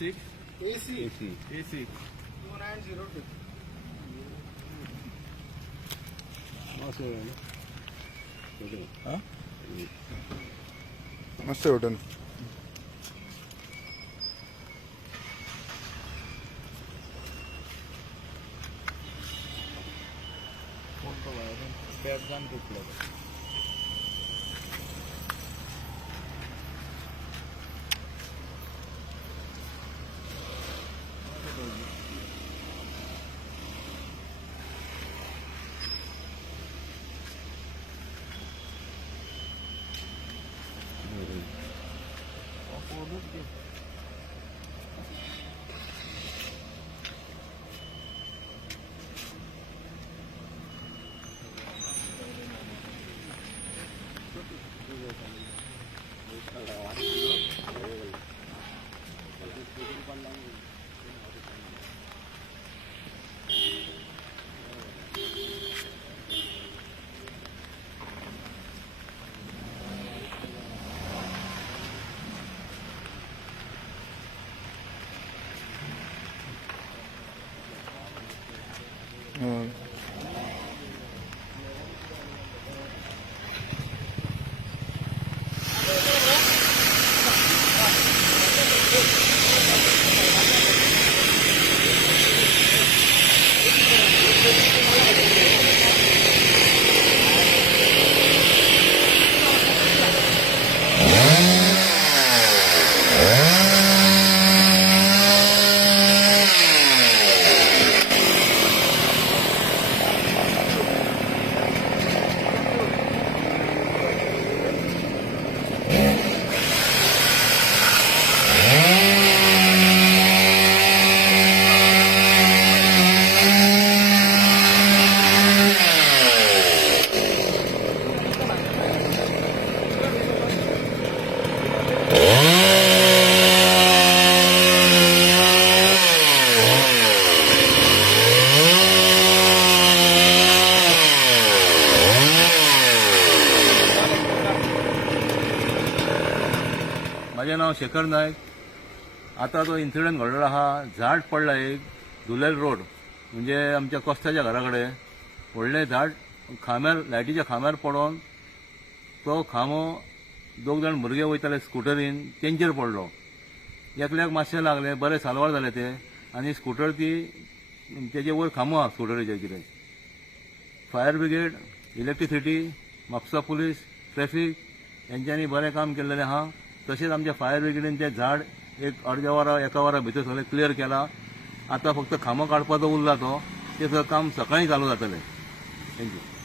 A6 2902. मस्त आहे hotel. पेडगान कुठलं माझे नाव शेखर नायक. आता तो इन्सिडेंट घडलेला हा झाड पडला एक धुलेल रोड म्हणजे आमच्या कोस्ताच्या घराकडे व्हडलें झाड खांब्यार लायटीच्या खांब्यार पडून तो खांबो 2 जाण भुरगे वयताले स्कुटरीन तेंचेर पडलो. एकल्याक मातशें लागले बरें सालवार जाले ते आनी स्कुटर ती तेजे वयर खांबो आहा स्कुटरीचे कितें. Fire brigade, electricity, Mapusa police, traffic यांच्यांनी बरें काम केल्लेलें आहा. तशेंच आमच्या फायर ब्रिगेडीन तें झाड एक अर्द्या वरा एका वरा भितर सगळें क्लियर केला. आता फक्त खांबो काडपाचो उरला तो, तें काम सकाळीं चालू जातलें. थँक्यू.